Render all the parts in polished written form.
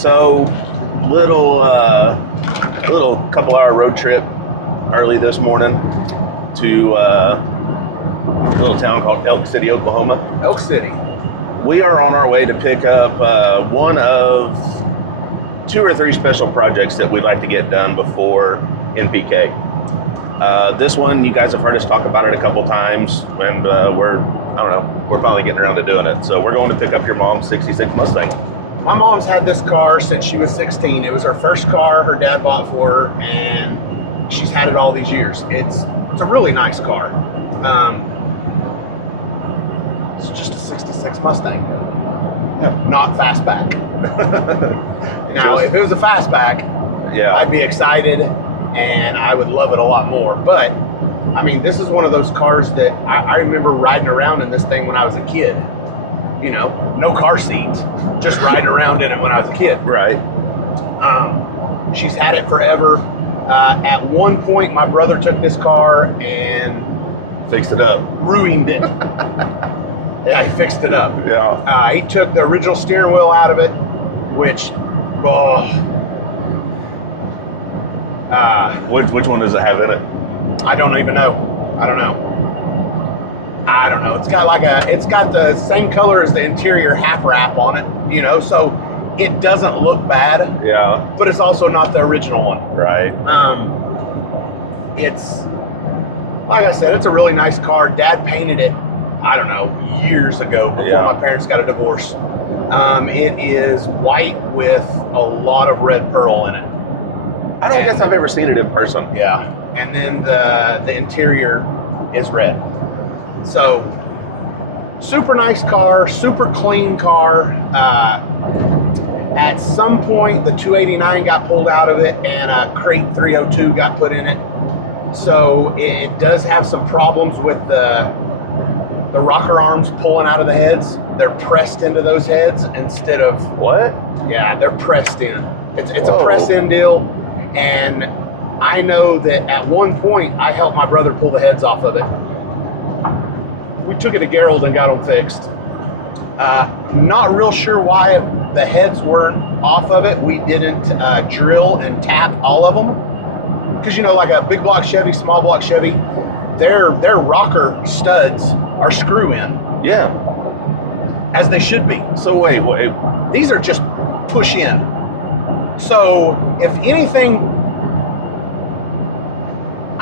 So, little couple-hour road trip early this morning to a little town called Elk City, Oklahoma. Elk City. We are on our way to pick up one of 2 or 3 special projects that we'd like to get done before NPK. This one, you guys have heard us talk about it a couple times, and we're finally getting around to doing it. So we're going to pick up your mom's 66 Mustang. My mom's had this car since she was 16. It was her first car her dad bought for her, and she's had it all these years. It's a really nice car. It's just a 66 Mustang. Not fastback. Now, if it was a fastback, yeah, I'd be excited and I would love it a lot more. But I mean, this is one of those cars that I remember riding around in this thing when I was a kid. You know, no car seat, just riding around in it when I was a kid. Right. She's had it forever. At one point, my brother took this car and fixed it up. Ruined it. Yeah, he fixed it up. Yeah. He took the original steering wheel out of it, which, Which one does it have in it? I don't even know. I don't know. It's got the same color as the interior half wrap on it, you know, so it doesn't look bad. Yeah. But it's also not the original one. Right. It's, like I said, it's a really nice car. Dad painted it, I don't know, years ago before my parents got a divorce. It is white with a lot of red pearl in it. I don't guess I've ever seen it in person. Yeah. And then the interior is red. So, super nice car, super clean car. At some point, the 289 got pulled out of it and a crate 302 got put in it. So, it does have some problems with the rocker arms pulling out of the heads. They're pressed into those heads instead of... What? Yeah, they're pressed in. It's a pressed-in deal, and I know that at one point, I helped my brother pull the heads off of it. We took it to Gerald and got them fixed. Not real sure why the heads weren't off of it. We didn't drill and tap all of them. Because, you know, like a big block Chevy, small block Chevy, their rocker studs are screw in. Yeah. As they should be. So wait. These are just push in. So if anything,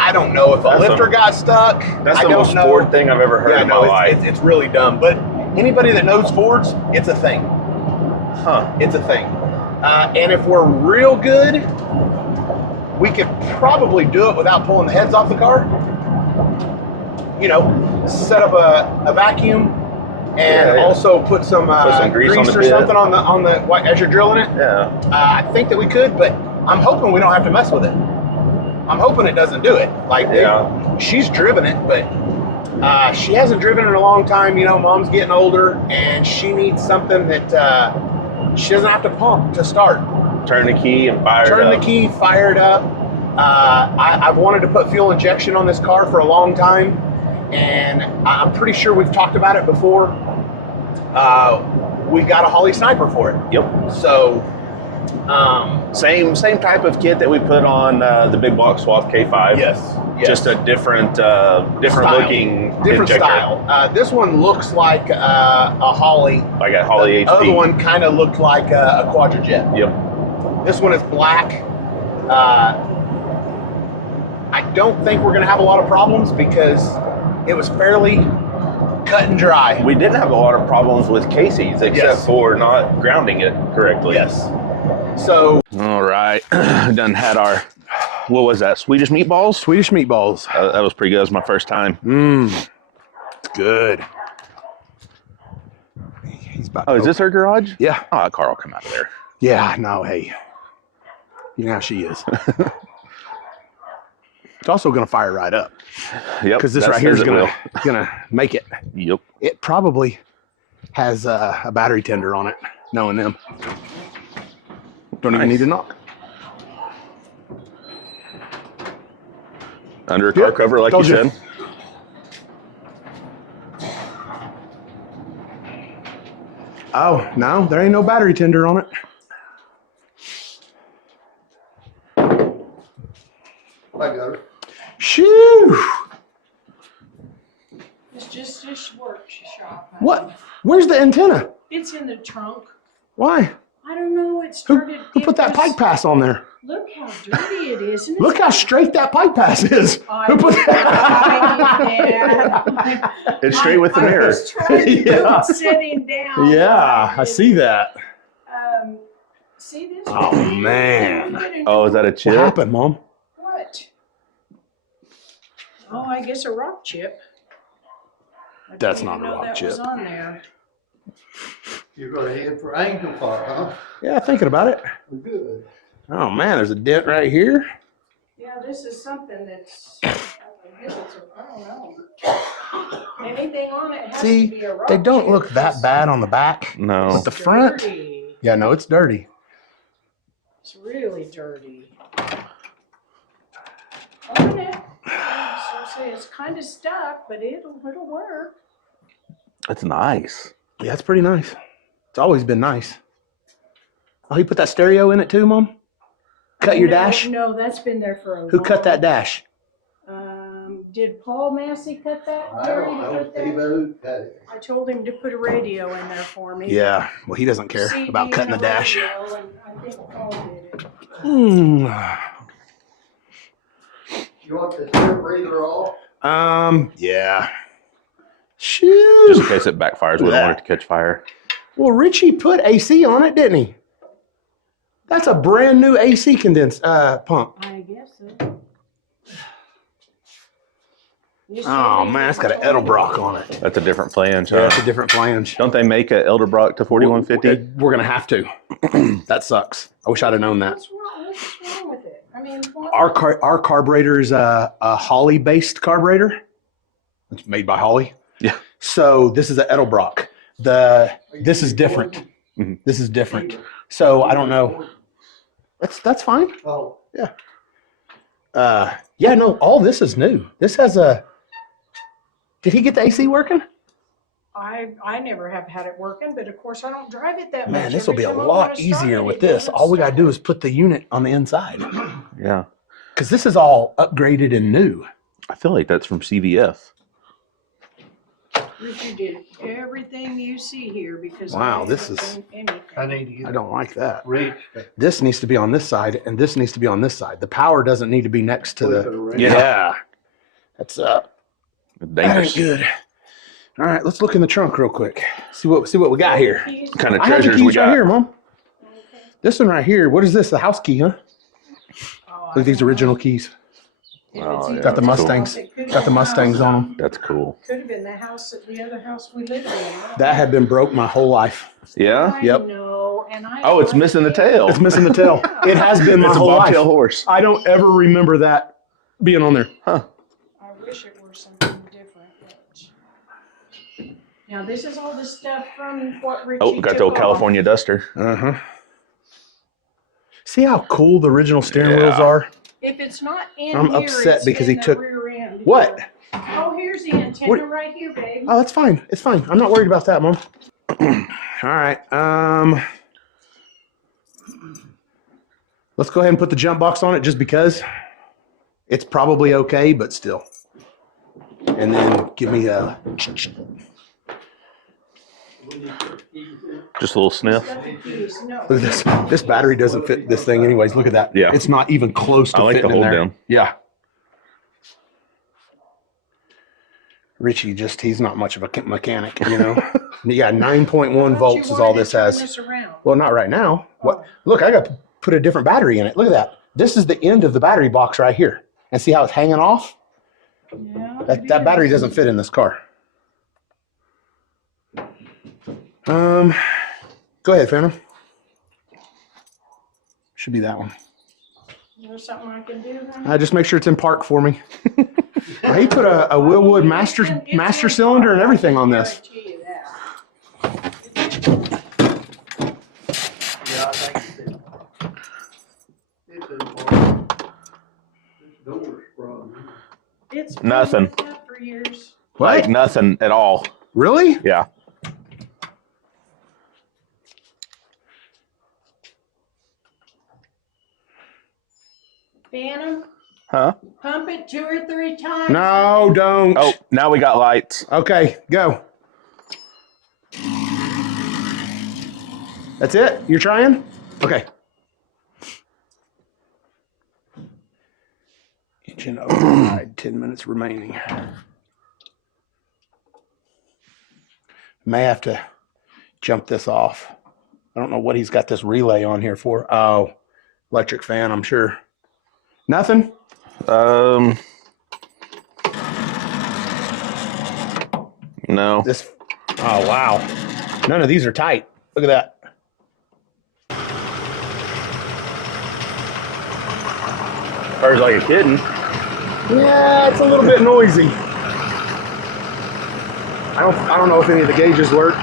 I don't know if a lifter got stuck. That's the most Ford thing I've ever heard in my life. It's really dumb. But anybody that knows Fords, it's a thing. Huh. It's a thing. And if we're real good, we could probably do it without pulling the heads off the car. You know, set up a vacuum and also put some grease or something on the as you're drilling it. Yeah. I think that we could, but I'm hoping we don't have to mess with it. I'm hoping it doesn't do it. She's driven it, but she hasn't driven it in a long time. You know, Mom's getting older, and she needs something that she doesn't have to pump to start. Turn the key and fire it up. Turn the key, fire it up. I've wanted to put fuel injection on this car for a long time, and I'm pretty sure we've talked about it before. We got a Holley Sniper for it. Yep. So, same type of kit that we put on the big block Swath K5. Yes. Just a different looking different injector. style. This one looks like a Holley. Like a Holley HP. The other one kind of looked like a Quadrajet. Yep. This one is black. I don't think we're going to have a lot of problems because it was fairly cut and dry. We didn't have a lot of problems with Casey's except for not grounding it correctly. Yes. So. All right. Done had our, what was that? Swedish meatballs? Swedish meatballs. That was pretty good. It was my first time. It's good. He's about is this her garage? Yeah. Oh, that car will come out of there. Yeah, no, hey. You know how she is. It's also going to fire right up. Yep. Because this right here is going to make it. Yep. It probably has a battery tender on it, knowing them. Don't even need to knock. Under a car cover, like you said. Oh, no, there ain't no battery tender on it. I got it. Shoo! It's just this workshop. What? Where's the antenna? It's in the trunk. Why? I don't know. It Who, started. who put that pipe pass on there? Look how dirty it is. And Look how straight that pipe pass is. Who put that? It's straight with the mirror. I was trying to do Yeah. it sitting down. Yeah, I see that. See this? Oh, man. Oh, is that a chip? What happened, Mom? What? Oh, I guess a rock chip. I That's didn't not a even know rock that chip. was on there. You're going to head for Angel Fire, huh? Yeah, thinking about it. Good. Oh, man, there's a dent right here. Yeah, this is something that's, I guess it's I don't know. Anything on it has to See, be a rock they don't chip. look that bad on the back. No. But the front, Dirty. yeah, no, it's dirty. It's really dirty. Open it. So say it's kind of stuck, but it'll work. That's nice. Yeah, it's pretty nice. It's always been nice. Oh, he put that stereo in it too, Mom? Cut your dash? No, that's been there for a Who while. cut that dash? Did Paul Massey cut that? I Terry don't know. cut that? Who cut it. I told him to put a radio in there for me. Yeah, well, he doesn't care CD about cutting the and a dash. radio, and I think Paul did it. You want the air breather off? Yeah. Shoo. Just in case it backfires, we don't want it to catch fire. Well, Richie put AC on it, didn't he? That's a brand new AC pump. I guess so. Oh, man, it's got an Edelbrock on it. That's a different flange. Yeah, Huh? it's a different flange. Don't they make a Elderbrock to 4150? We're going to have to. That sucks. I wish I'd have known that. What's wrong with it? I mean, Our carburetor is a Holley-based carburetor. It's made by Holley. Yeah. So this is an Edelbrock. This is different. Mhm. This is different. So I don't know. That's fine. Oh, Yeah, no, all this is new. This has a... Did he get the AC working? I never have had it working, but of course I don't drive it that much. Man, this will be a Every time I wanna lot start easier it, with it this. doesn't All we got to start. do is put the unit on the inside. Yeah. Because this is all upgraded and new. I feel like that's from CVF. Richard did everything you see here because Wow, I this haven't is- done anything. I need to get I don't like that. reach. This needs to be on this side, and this needs to be on this side. The power doesn't need to be next to the... Yeah. Yeah. That's that ain't Dangerous. good. All right, let's look in the trunk real quick. See what we got here. Keys? Kind of I have the treasures we keys right got. here, Mom. Okay. This one right here. What is this? The house key, huh? Oh, Look at these original keys. Oh, yeah, Got the that's cool. Mustangs. Got the Mustangs on them. That's cool. Could have been the house at the other house we lived in. That had been broke my whole life. Yeah. I Yep. know, and I. Oh, it's missing the tail. It's missing the tail. It has been my It's a whole life. bobtail horse. I don't ever remember that being on there. Huh. I wish it were something different. But... Now this is all the stuff from what Richie Oh, got the took old off. California Duster. Uh-huh. See how cool the original steering Yeah. wheels are? If it's not in I'm here, upset it's because in he the took- rear end What? here. Oh, here's the antenna What- right here, babe. Oh, that's fine. It's fine. I'm not worried about that, Mom. All right. Let's go ahead and put the jump box on it just because it's probably okay, but still. And then give me a... Just a little sniff. Got the keys. No. Look at this. This battery doesn't fit this thing anyways. Look at that. Yeah. It's not even close to I like fitting the in hold there. down. Yeah. Richie he's not much of a mechanic, you know. Yeah, 9.1 volts is all this has. This around. Well, not right now. What? Oh. Look, I got to put a different battery in it. Look at that. This is the end of the battery box right here. And see how it's hanging off? Yeah, That battery doesn't fit in this car. Go ahead, Phantom. Should be that one. Is there something I can do then? Just make sure it's in park for me. He put a Willwood master cylinder and everything on this. Guarantee you that. Yeah, I think it's in part. This door's sprung. It's been Nothing. like that for years. Like nothing at all. Really? Yeah. Phantom, Huh? Pump it 2 or 3 times. No, don't. Oh, now we got lights. Okay, go. That's it? You're trying? Okay. Engine override, 10 minutes remaining. May have to jump this off. I don't know what he's got this relay on here for. Oh, electric fan, I'm sure. Nothing? No. This. Oh, wow. None of these are tight. Look at that. Purrs like a kitten. Yeah, it's a little bit noisy. I don't know if any of the gauges work.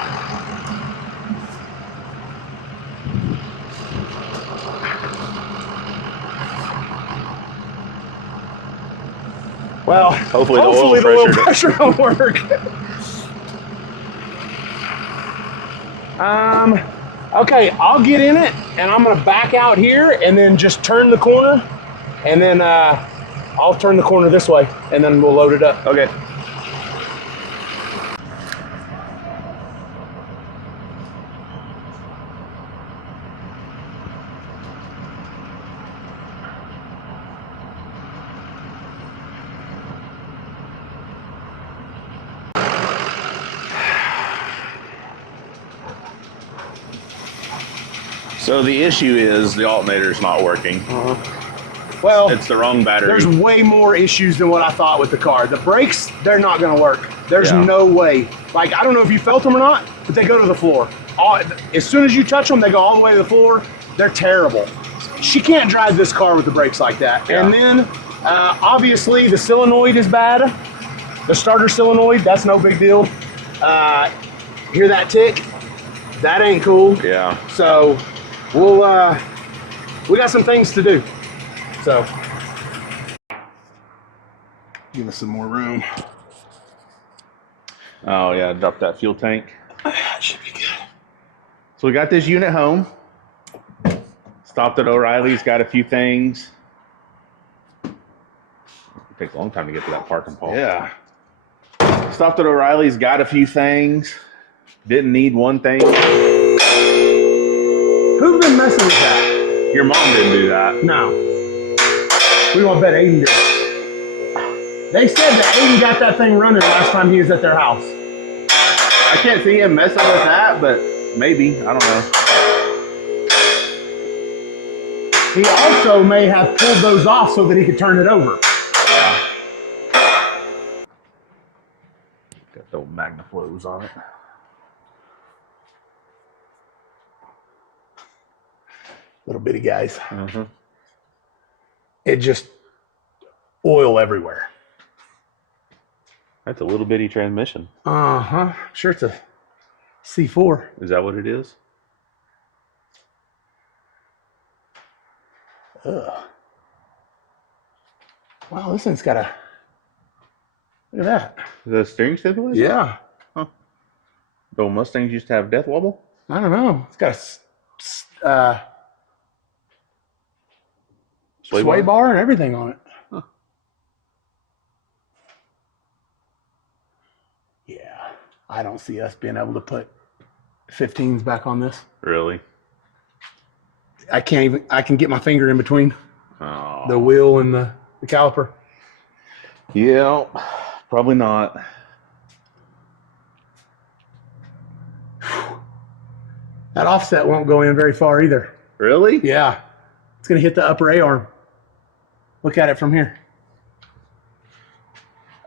Well, Hopefully the oil oil pressure will work. Okay, I'll get in it and I'm gonna back out here and then just turn the corner and then I'll turn the corner this way and then we'll load it up. Okay. So the issue is the alternator's not working. Well, It's the wrong battery. there's way more issues than what I thought with the car. The brakes, they're not gonna work. There's Yeah. no way. Like, I don't know if you felt them or not, but they go to the floor. As soon as you touch them, they go all the way to the floor. They're terrible. She can't drive this car with the brakes like that. Yeah. And then, obviously, the solenoid is bad. The starter solenoid, that's no big deal. Hear that tick? That ain't cool. Yeah. So, we got some things to do. So, give us some more room. Oh yeah, drop that fuel tank. That should be good. So we got this unit home. Stopped at O'Reilly's, got a few things. It takes a long time to get to that parking pole. Yeah. Stopped at O'Reilly's, got a few things. Didn't need one thing. Who's been messing with that? Your mom didn't do that. No. We won't bet Aiden did. They said that Aiden got that thing running last time he was at their house. I can't see him messing with that, but maybe. I don't know. He also may have pulled those off so that he could turn it over. Got the old Magnaflows on it. Little bitty guys. Mm-hmm. It just oil everywhere. That's a little bitty transmission. Uh-huh. Sure, it's a C4. Is that what it is? Ugh. Wow, this thing's got a... Look at that. Is that a steering stabilizer? Yeah. The old Mustangs used to have death wobble? I don't know. It's got a sway bar and everything on it. Huh. Yeah. I don't see us being able to put 15s back on this. Really? I can get my finger in between Oh. the wheel and the caliper. Yeah, probably not. That offset won't go in very far either. Really? Yeah. It's going to hit the upper A-arm. Look at it from here.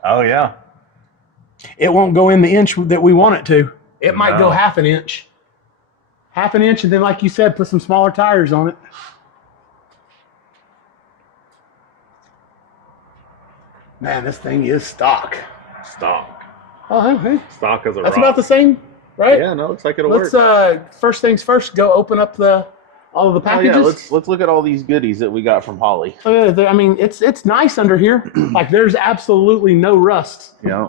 Oh, yeah. It won't go in the inch that we want it to. It might go No. half an inch. Half an inch, and then, like you said, put some smaller tires on it. Man, this thing is stock. Stock. Oh, hey. Stock as a That's rock. about the same, right? Yeah, no, looks like it'll Let's work. first things first, go open up all of the Oh, packages. yeah, let's look at all these goodies that we got from Holley. I mean, it's nice under here. Like, there's absolutely no rust. Yeah.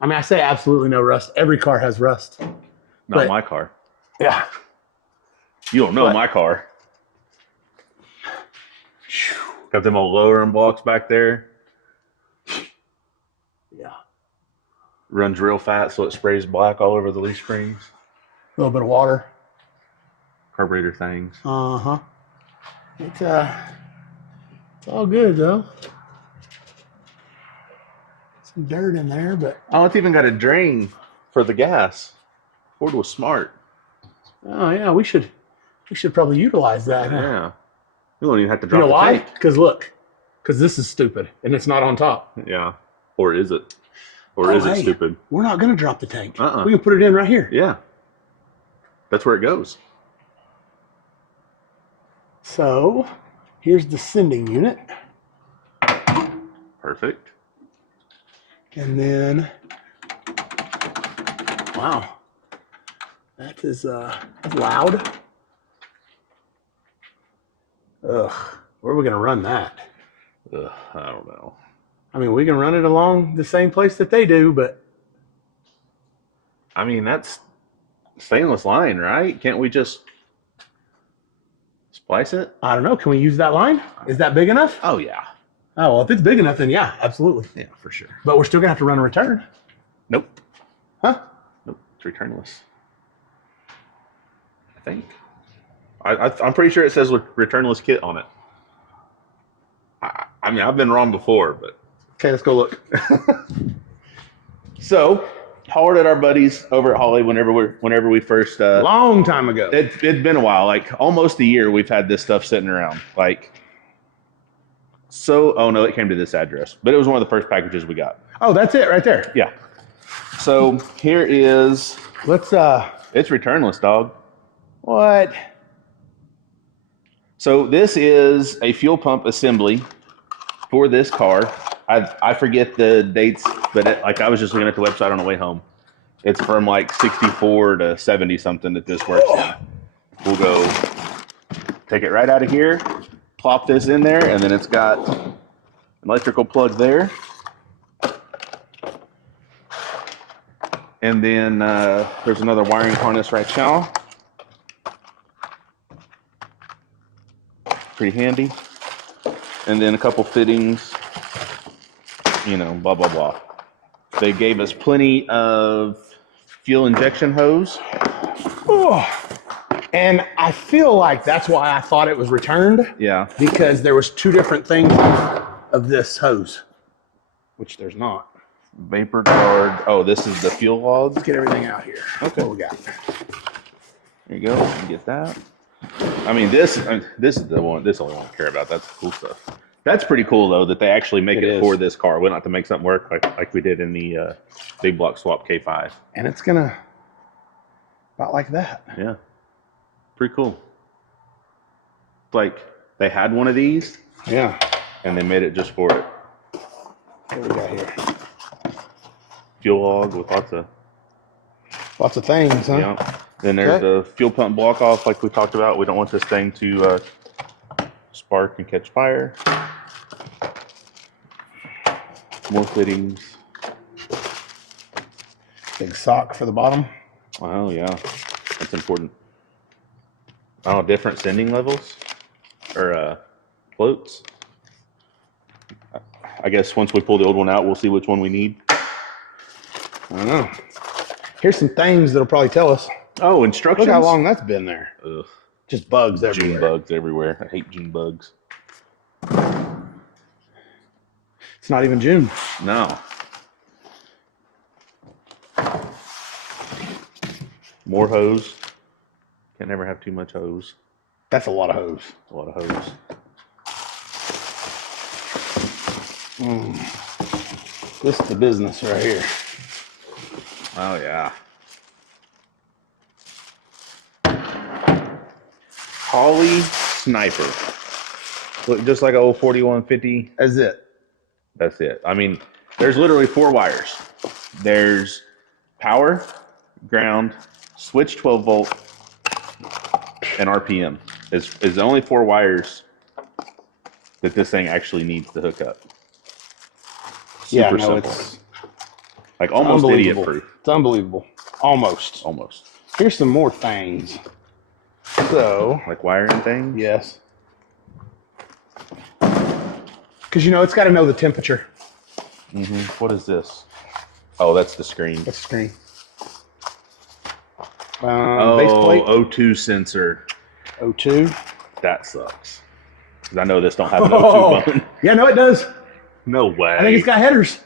I mean, I say absolutely no rust. Every car has rust. Not But- my car. Yeah. You don't know But- my car. Got them old lowering blocks back there. Yeah. Runs real fast, so it sprays black all over the leaf springs. A little bit of water. Carburetor things. Uh-huh. It's all good though. Some dirt in there, but Oh, it's even got a drain for the gas. Ford was smart. oh yeah, we should probably utilize that. Huh? Yeah. You don't even have to You drop know the why? tank. Because look, because this is stupid and it's not on top. Yeah. Or is it? Or Oh, is it hey, stupid? We're not going to drop the tank. Uh-uh. We can put it in right here. Yeah. That's where it goes. So here's the sending unit. Perfect. And then, wow, that is that's loud. Ugh, where are we gonna run that? Ugh, I don't know. I mean, we can run it along the same place that they do, but I mean, that's stainless line, right? Can't we just splice it? I don't know. Can we use that line? Is that big enough? Oh, yeah. Oh, well, if it's big enough, then yeah, absolutely. Yeah, for sure. But we're still gonna have to run a return. Nope. Huh? Nope. It's returnless. I think. I'm pretty sure it says returnless kit on it. I mean, I've been wrong before, but. Okay, let's go look. So, hollered at our buddies over at Holley whenever we first. Long time ago. It'd been a while, like almost a year. We've had this stuff sitting around, like. So, oh no, it came to this address, but it was one of the first packages we got. Oh, that's it right there. Yeah. So here is. Let's It's returnless, dog. what? So this is a fuel pump assembly for this car. I forget the dates, but like I was just looking at the website on the way home. It's from like 64 to 70 something that this works in. We'll go take it right out of here, plop this in there, and then it's got an electrical plug there. And then there's another wiring harness right now. Pretty handy. And then a couple fittings, you know, blah, blah, blah. They gave us plenty of fuel injection hose. Oh. And I feel like that's why I thought it was returned, Yeah. because there was two different things of this hose, which there's not. Vapor guard. Oh, this is the fuel log. Let's get everything out here. Okay. What we got? There you go. You can get that. I mean, this is the one. This is the only one I care about. That's cool stuff. That's pretty cool though that they actually make it for this car. We don't have to make something work like we did in the big block swap K5. And it's gonna about like that. Yeah, pretty cool. Like they had one of these Yeah. and they made it just for it. What we got here? Fuel log with Lots of things, huh? yeah. Then there's the fuel pump block off like we talked about. We don't want this thing to spark and catch fire. More fittings. Big sock for the bottom. Oh yeah, that's important. Oh, different sending levels or floats. I guess once we pull the old one out, we'll see which one we need. I don't know. Here's some things that'll probably tell us. Oh, instructions. Look how long that's been there. Ugh, Just bugs June everywhere. bugs everywhere. I hate June bugs. It's not even June. No. More hose. Can never have too much hose. That's a lot of hose. A lot of hose. This is the business right here. Oh yeah. Holley Sniper. Look just like an old 4150. That's it. That's it. I mean, there's literally 4 wires. There's power, ground, switch 12 volt, and RPM. Is the only 4 wires that this thing actually needs to hook up. Yeah, Super no, simple. it's Like almost idiot unbelievable. proof. It's unbelievable. Almost. Almost. Here's some more things. So, Like wiring things. yes. Because, you know, it's got to know the temperature. What is this? Oh, that's the screen. That's the screen. Base plate. O2 sensor. O2. That sucks. Because I know this don't have an O2 button. Yeah, no, it does. No way. I think it's got headers.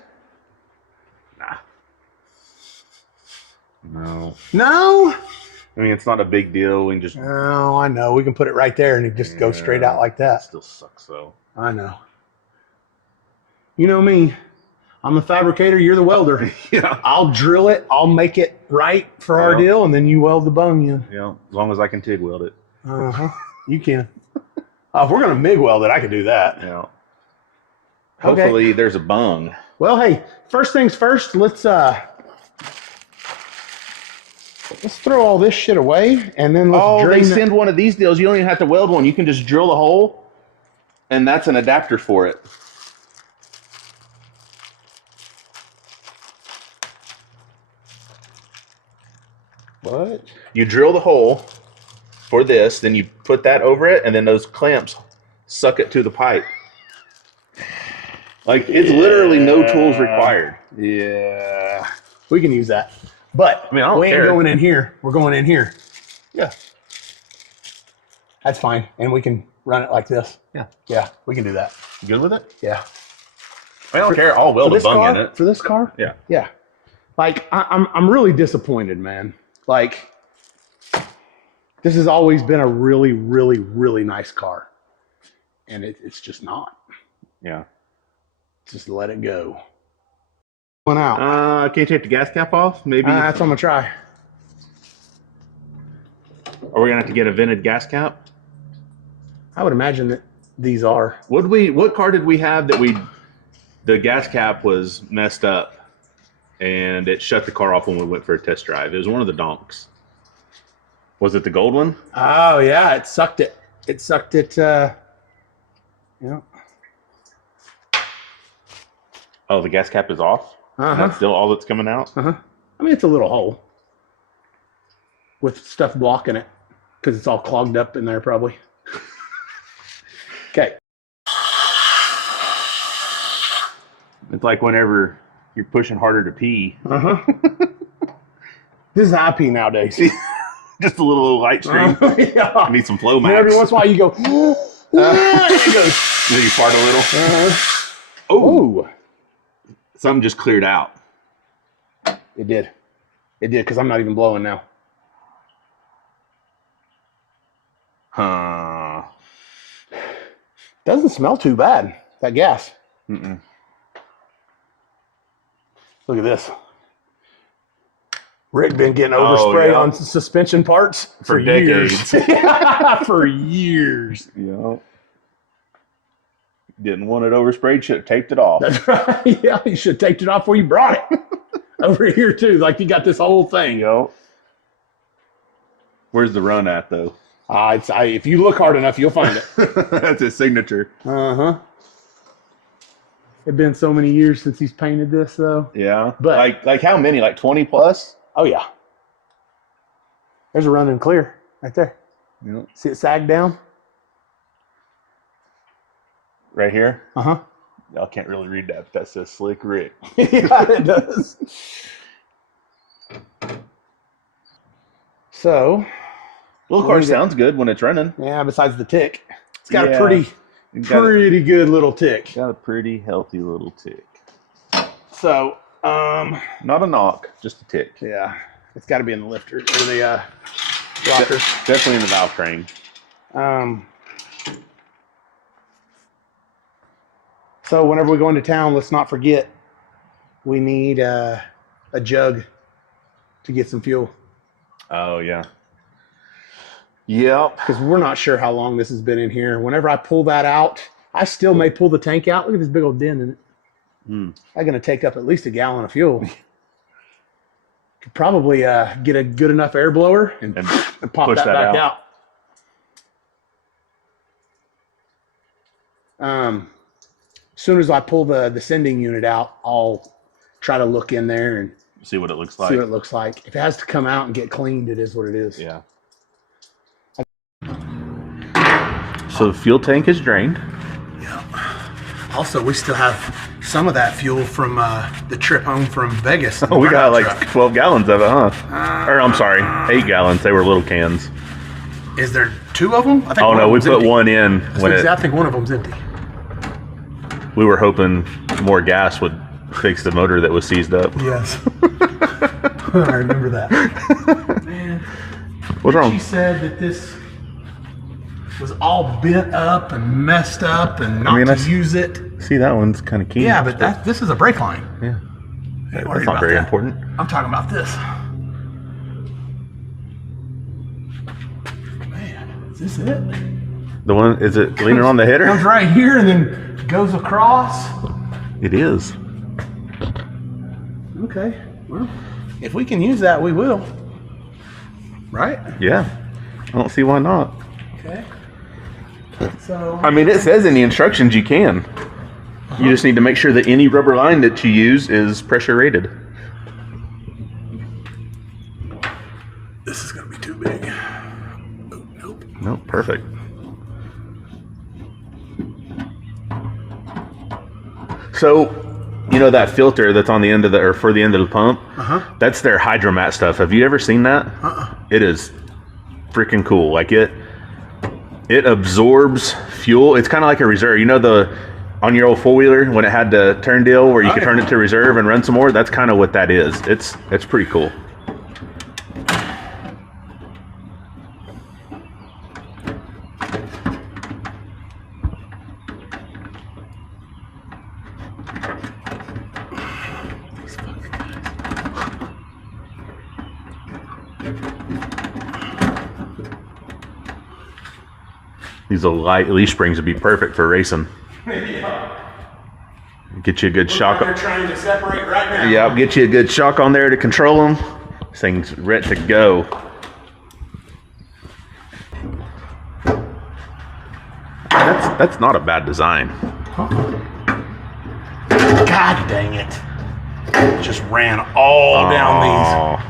No. No? I mean, it's not a big deal. We can just... Oh, I know. We can put it right there and it just goes straight out like that. Still sucks, though. I know. You know me. I'm the fabricator. You're the welder. Yeah. I'll drill it. I'll make it right for our deal, and then you weld the bung in. Yeah, as long as I can TIG weld it. Uh-huh. You can. If we're going to MIG weld it, I can do that. Yeah. Hopefully there's a bung. Well, hey, first things first, let's throw all this shit away, and then let's They drain send one of these deals. You don't even have to weld one. You can just drill a hole, and that's an adapter for it. What? You drill the hole for this, then you put that over it, and then those clamps suck it to the pipe. Like, it's literally no tools required. Yeah. We can use that. But I mean, I don't we ain't care. going in here. We're going in here. Yeah. That's fine. And we can run it like this. Yeah. Yeah, we can do that. You good with it? Yeah. I don't care. I'll weld a bung car, in it. For this car? Yeah. Yeah. Like, I'm really disappointed, man. Like, this has always been a really, really, really nice car. And it's just not. Yeah. Just let it go. Went out. Can you take the gas cap off? Maybe. That's what I'm going to try. Are we gonna have to get a vented gas cap? I would imagine that these are. What car did we have that the gas cap was messed up and it shut the car off when we went for a test drive? It was one of the donks. Was it the gold one? Oh, yeah. It sucked it. It sucked it. Yeah. Oh, the gas cap is off? That's still all that's coming out? I mean, it's a little hole with stuff blocking it because it's all clogged up in there probably. Okay. It's like whenever you're pushing harder to pee. This is how I pee nowadays. Just a little light stream. Yeah. Need some flow And max. every once in a while you go, it goes. Then you fart a little. Oh, Something just cleared out. it did. It did because I'm not even blowing now. Huh. Doesn't smell too bad, that gas. Mm-mm. Look at this. Rick been getting overspray on suspension parts for decades. years. For years. Yeah. Didn't want it oversprayed, should have taped it off. That's right. Yeah, you should have taped it off before you brought it. Over here too, like you got this whole thing. Yo. Where's the run at though? If you look hard enough, you'll find it. That's his signature. It's been so many years since he's painted this, though. Yeah. But like how many? Like 20 plus? Oh yeah. There's a run and clear right there. Yeah. See it sag down? Right here? Uh-huh. Y'all can't really read that, but that says Slick Rick. Yeah, it does. So, Little car sounds good when it's running. yeah, besides the tick. It's got a Yeah. pretty good little tick. Got a pretty healthy little tick. So, Not a knock, just a tick. yeah, it's got to be in the lifter or the rocker. Definitely in the valve train. So whenever we go into town, let's not forget we need a jug to get some fuel. Oh, yeah. Yep. Because we're not sure how long this has been in here. Whenever I pull that out, I still may pull the tank out. Look at this big old dent in it. I'm going to take up at least a gallon of fuel. Could probably get a good enough air blower and pop push that that back out. As soon as I pull the sending unit out, I'll try to look in there and See what it looks like. see what it looks like. If it has to come out and get cleaned, it is what it is. Yeah. So the fuel tank is drained. I Also, we still have some of that fuel from the trip home from Vegas. Oh, we got like 12 gallons of it, huh? Or I'm sorry, 8 gallons. They were little cans. Is there 2 of them? I think Oh one no, of we them's put empty. one in when I think one of them's empty. we were hoping more gas would fix the motor that was seized up. Yes. I remember that. Man, What's wrong? she said that this was all bent up and messed up and not to use it. See, that one's kind of keen. Yeah, but this is a brake line. Yeah. Ain't That's worried not about very that. important. I'm talking about this. Man, is this it? The one, is it leaning on the Comes header? right here and then goes across. It is. Okay, well, if we can use that, we will. Right? Yeah. I don't see why not. Okay. So, I mean, it says in the instructions you can. You just need to make sure that any rubber line that you use is pressure rated. this is going to be too big. Oh, nope. No, perfect. So, you know that filter that's on the end of the, or for the end of the pump? That's their hydromat stuff. Have you ever seen that? It is freaking cool. Like it absorbs fuel. It's kind of like a reserve. You know on your old 4-wheeler when it had the turn deal where you could turn it to reserve and run some more? That's kind of what that is. It's pretty cool. These little light leaf springs would be perfect for racing. Get you a good shock. They're trying to separate right now. Yeah, get you a good shock on there to control them. This thing's ready to go. That's not a bad design. God dang it. Just ran all down these.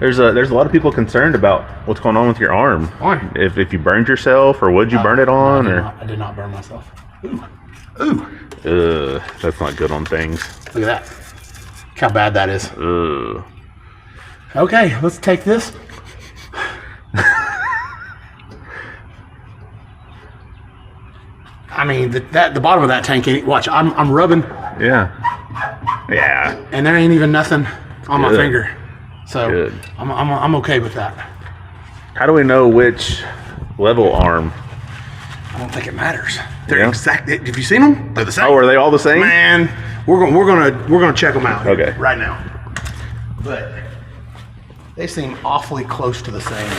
There's a lot of people concerned about what's going on with your arm. Why? If you burned yourself, or what'd you burn it on, or I did not burn myself. Ooh. that's not good on things. Look at that. Look how bad that is. Ugh. Okay, let's take this. I mean, the bottom of that tank ain't. Watch, I'm rubbing, Yeah. and there ain't even nothing on my Good. finger. So Good. I'm okay with that. How do we know which level arm? I don't think it matters. They're Yeah. exact. Have you seen them? They're the same. Oh, are they all the same? Man, we're gonna check them out. Okay. Right now. But they seem awfully close to the same.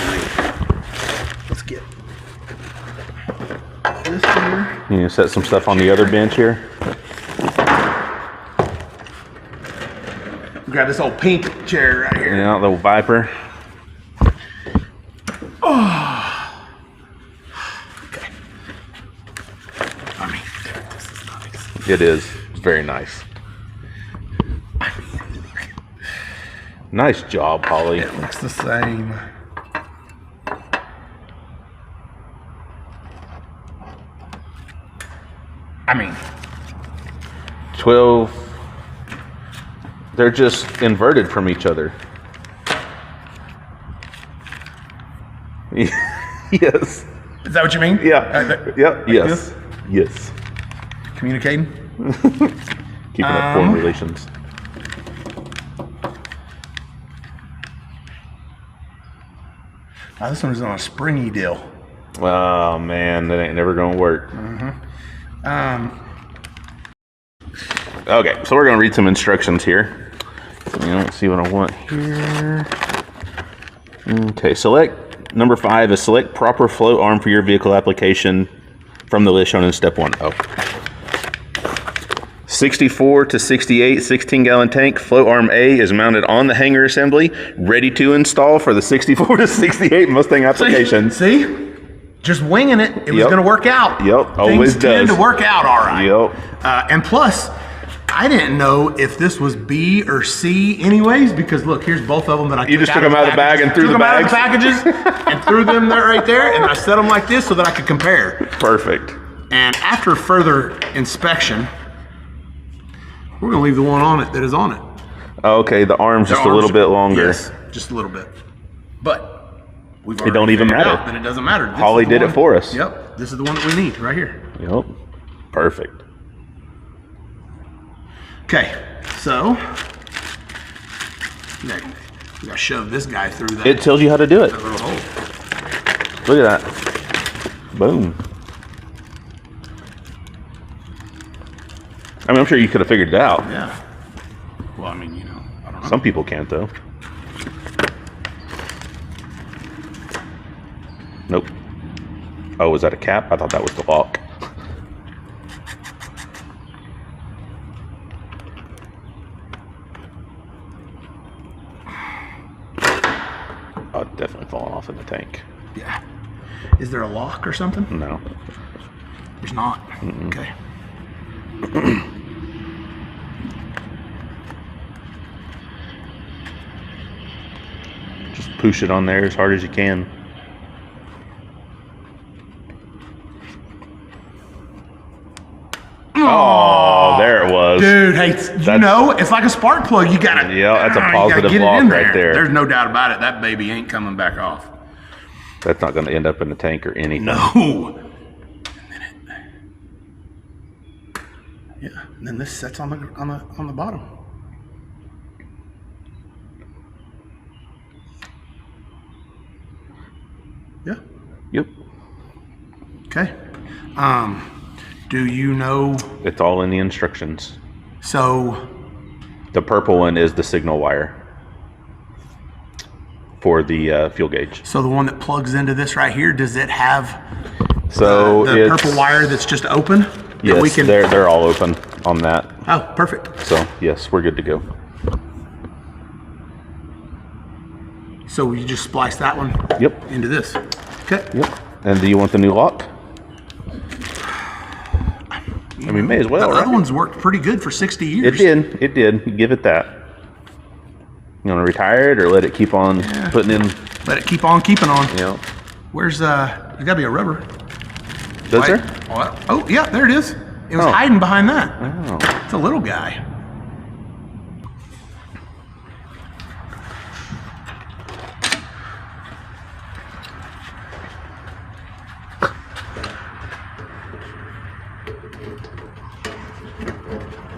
Let's get this here. You know, set some stuff on the other bench here. Grab this old pink chair right here. Yeah, little Viper. Okay. I mean, this is nice. It is. It's very nice. Nice job, Holley. It looks the same. I mean, 12. They're just inverted from each other. Yes. is that what you mean? Yeah. Yep. Yes. Yes. Communicating? Keeping up foreign relations. Oh, this one is on a springy deal. Oh man, that ain't never gonna work. Okay, so we're gonna read some instructions here. Let's see what I want here. Okay, select number 5 is select proper float arm for your vehicle application from the list shown in step 1. 64 to 68 16-gallon tank. Float arm A is mounted on the hanger assembly, ready to install for the 64 to 68 Mustang application. See? Just winging it. It was Yep. going to work out. Yep, always Things tend does. to work out all right. Yep. And plus, I didn't know if this was B or C anyways, because look, here's both of them that I You just took them out of the bag and threw took the them out of bags? the packages and threw them there right there, and I set them like this so that I could compare. Perfect. And after further inspection, we're gonna leave the one on it that is on it. Okay, the arm's just a little bit longer. Yes, just a little bit. But we've It don't even matter. Then it doesn't matter. This Holley is the did it one- for us. Yep, this is the one that we need right here. Yep. Perfect. Okay, so we gotta shove this guy through that, It tells you how to do it. that little hole. Look at that. Boom. I mean, I'm sure you could have figured it out. Yeah. Well, I mean, you know, I don't know. Some people can't, though. Nope. Oh, was that a cap? I thought that was the lock. Oh, it's definitely falling off in the tank. Yeah. Is there a lock or something? No. There's not. Okay. Just push it on there as hard as you can. Oh, there it was. Dude, hey, you know, it's like a spark plug. You gotta, Yeah, that's a you gotta positive get it lock in right there. There's no doubt about it. That baby ain't coming back off. That's not going to end up in the tank or anything. No. Yeah, and then this sets on the bottom. Yeah. Yep. Okay. Do you know? It's all in the instructions. So The purple one is the signal wire for the fuel gauge. So the one that plugs into this right here, does it have So the it's, purple wire that's just open? That Yes, we can, they're all open on that. oh, perfect. So yes, we're good to go. So you just splice that one Yep. into this. Okay. Yep. And do you want the new lock? I mean, may as well, The right? other one's worked pretty good for 60 years. It did. It did. Give it that. You want to retire it or let it keep on putting in? Let it keep on keeping on. You know. Where's there's gotta be a rubber. Does there? What? Oh, yeah, there it is. It was Oh. hiding behind that. Oh. It's a little guy.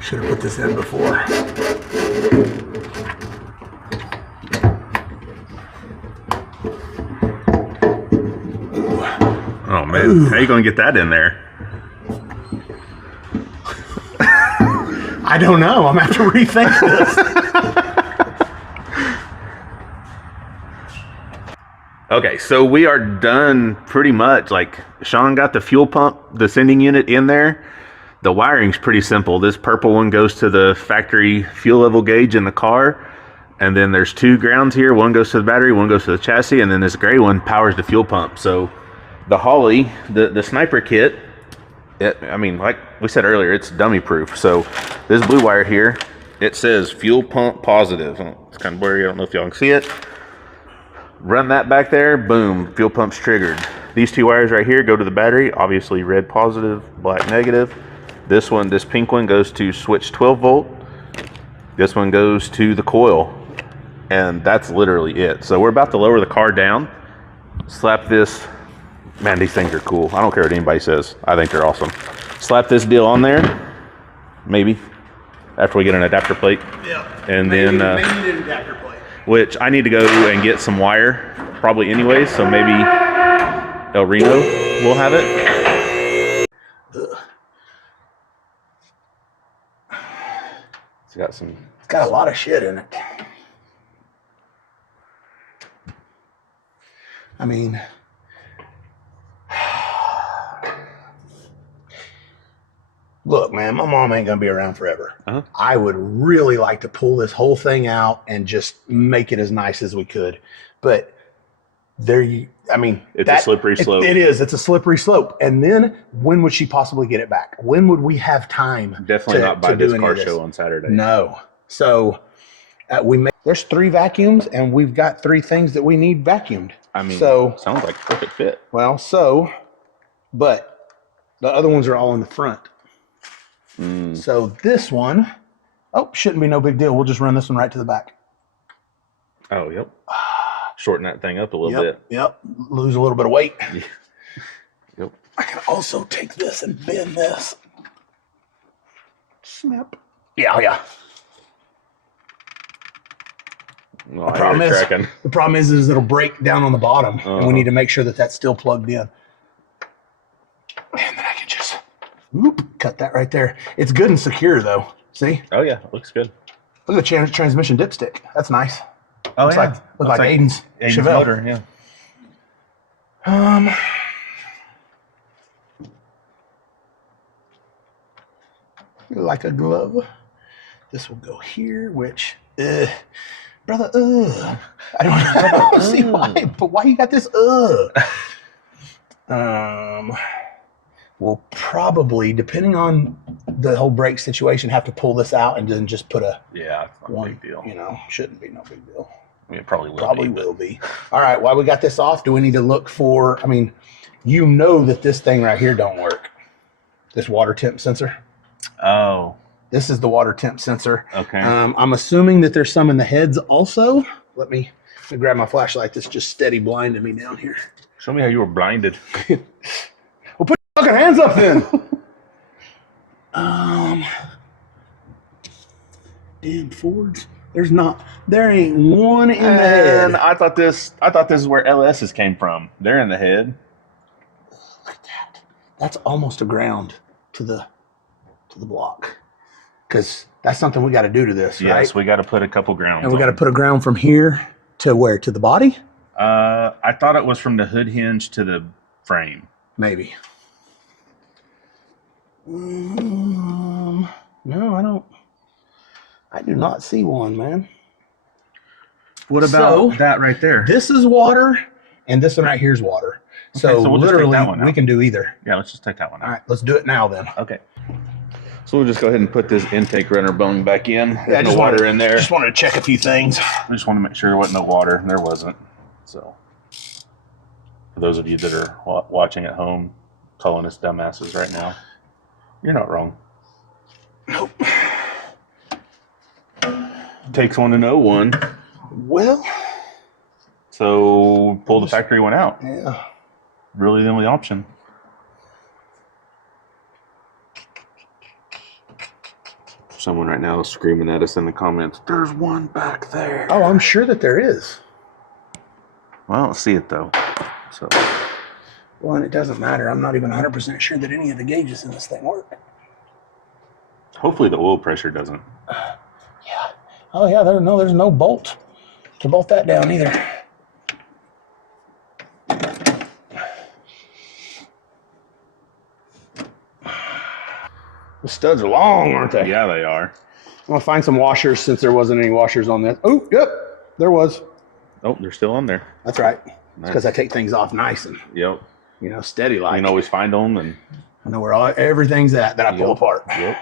Should have put this in before. Oh man, how you gonna get that in there? I don't know. I'm gonna have to rethink this. Okay, so we are done pretty much. Like Shawn got the fuel pump, the sending unit in there. The wiring's pretty simple. This purple one goes to the factory fuel level gauge in the car. And then there's two grounds here. One goes to the battery, one goes to the chassis, and then this gray one powers the fuel pump. So the Holley, the sniper kit, I mean, like we said earlier, it's dummy proof. So this blue wire here, it says fuel pump positive. It's kind of blurry, I don't know if y'all can see it. Run that back there, boom, fuel pump's triggered. These two wires right here go to the battery, obviously red positive, black negative. This one, this pink one goes to switch 12 volt. This one goes to the coil. And that's literally it. So we're about to lower the car down, slap this, man, these things are cool. I don't care what anybody says. I think they're awesome. Slap this deal on there, maybe, after we get an adapter plate. Yeah. And Maybe then, you did adapter plate. which I need to go and get some wire, probably anyways, so maybe El Reno will have it. It's got some. It's got a lot of shit in it. I mean, look, man, my mom ain't gonna be around forever. Uh-huh. I would really like to pull this whole thing out and just make it as nice as we could. But I mean, It's a slippery slope. It is. It's a slippery slope. And then when would she possibly get it back? When would we have time? Definitely not by to do this any car of this? show on Saturday. No. So there's 3 vacuums, and we've got 3 things that we need vacuumed. I mean, so sounds like a perfect fit. but The other ones are all in the front. So this one, shouldn't be no big deal. We'll just run this one right to the back. Oh, yep. Shorten that thing up a little bit. Yep. Lose a little bit of weight. Yeah. Yep. I can also take this and bend this. Snap. Yeah. Oh, The problem is it'll break down on the bottom, and we need to make sure that that's still plugged in. And then I can just cut that right there. It's good and secure, though. See? Oh, yeah. It looks good. Look at the transmission dipstick. That's nice. Oh, looks yeah. Looks like Aiden's Chevelle. motor, yeah. Like a glove. This will go here, which, brother, I don't see why, but why you got this, We'll probably, depending on the whole brake situation, have to pull this out and then just put a it's not a big deal. Shouldn't be no big deal. I mean, it probably will be. All right, while we got this off, do we need to look for, that this thing right here don't work. This water temp sensor. Oh. This is the water temp sensor. Okay. I'm assuming that there's some in the heads also. Let me grab my flashlight that's just steady blinding me down here. Show me how you were blinded. Well, put your fucking hands up then. Damn Fords. There ain't one in the head. I thought this is where LS's came from. They're in the head. Look at that. That's almost a ground to the block. Because that's something we got to do to this, right? Yes, we got to put a couple grounds. And we got to put a ground from here to where? To the body? I thought it was from the hood hinge to the frame. Maybe. No, I don't. I do not see one, man. What about that right there? This is water, and this one right here is water. Okay, so we'll just take literally, that one out. we can do either. Yeah, let's just take that one out. All right, let's do it now then. Okay. So we'll just go ahead and put this intake runner bone back in. Yeah, no water in there. Just wanted to check a few things. I just want to make sure there wasn't no water. There wasn't. So for those of you that are watching at home, calling us dumbasses right now, you're not wrong. Nope. Takes one to know one. Well. So pull the factory one out. Yeah. Really the only option. Someone right now is screaming at us in the comments. There's one back there. Oh, I'm sure that there is. Well, I don't see it though. So. Well, and it doesn't matter. I'm not even 100% sure that any of the gauges in this thing work. Hopefully the oil pressure doesn't. Yeah. Oh, yeah. There's no bolt to bolt that down either. The studs are long, aren't they? Yeah, they are. I'm going to find some washers since there wasn't any washers on this. Oh, yep. There was. Oh, they're still on there. That's right. Nice. Because I take things off nice and, Yep. steady like. You can always find them and. I know where everything's at that I pull apart. Yep.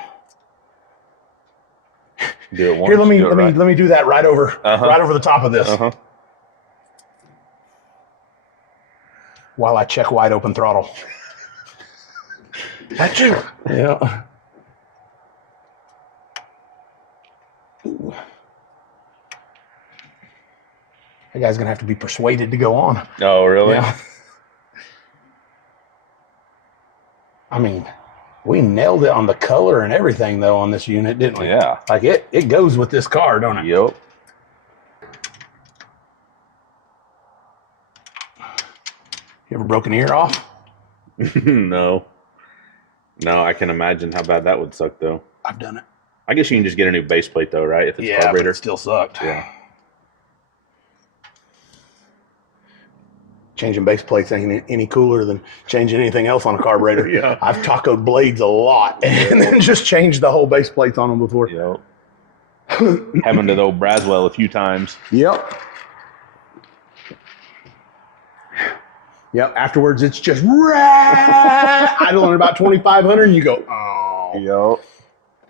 Do it once. Here, let me do that right over the top of this. While I check wide open throttle. That's you. Yeah. Ooh. That guy's gonna have to be persuaded to go on. Oh, really? Yeah. I mean, we nailed it on the color and everything though on this unit, didn't we? Yeah. Like it goes with this car, don't it? Yep. You ever broke an ear off? No. No, I can imagine how bad that would suck though. I've done it. I guess you can just get a new base plate though, right? If it's But carburetor. it still sucked. Yeah. Changing base plates ain't any cooler than changing anything else on a carburetor. Yeah. I've tacoed blades a lot and then just changed the whole base plates on them before. Yep. Happened to the old Braswell a few times. Yep. Yep. Afterwards, it's just idling at about 2,500, and you go, oh. Yep.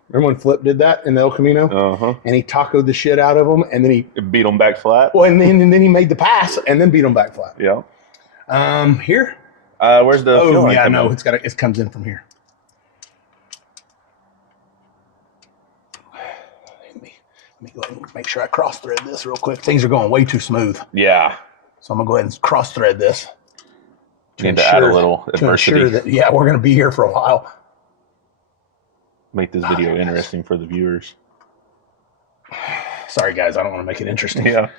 Remember when Flip did that in the El Camino? And he tacoed the shit out of them, and then he beat them back flat. well, and then he made the pass, and then beat them back flat. Yeah. Here, Where's the fuel Oh line yeah, come no, in? it comes in from here. Let me go ahead and make sure I cross thread this real quick. Things are going way too smooth, Yeah. so I'm gonna go ahead and cross thread this. Need to add a little to adversity. ensure that we're gonna be here for a while. Make this video interesting for the viewers. Sorry guys, I don't want to make it interesting. Yeah.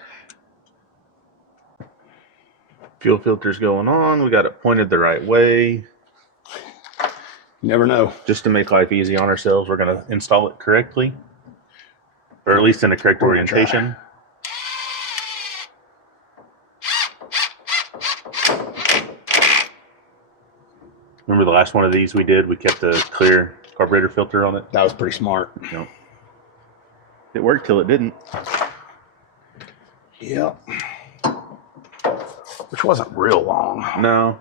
Fuel filter's going on. We got it pointed the right way. You never know. Just to make life easy on ourselves, we're going to install it correctly, or at least in the correct orientation. Remember the last one of these we did? We kept a clear carburetor filter on it. That was pretty smart. No. It worked till it didn't. Yep. Which wasn't real long. No.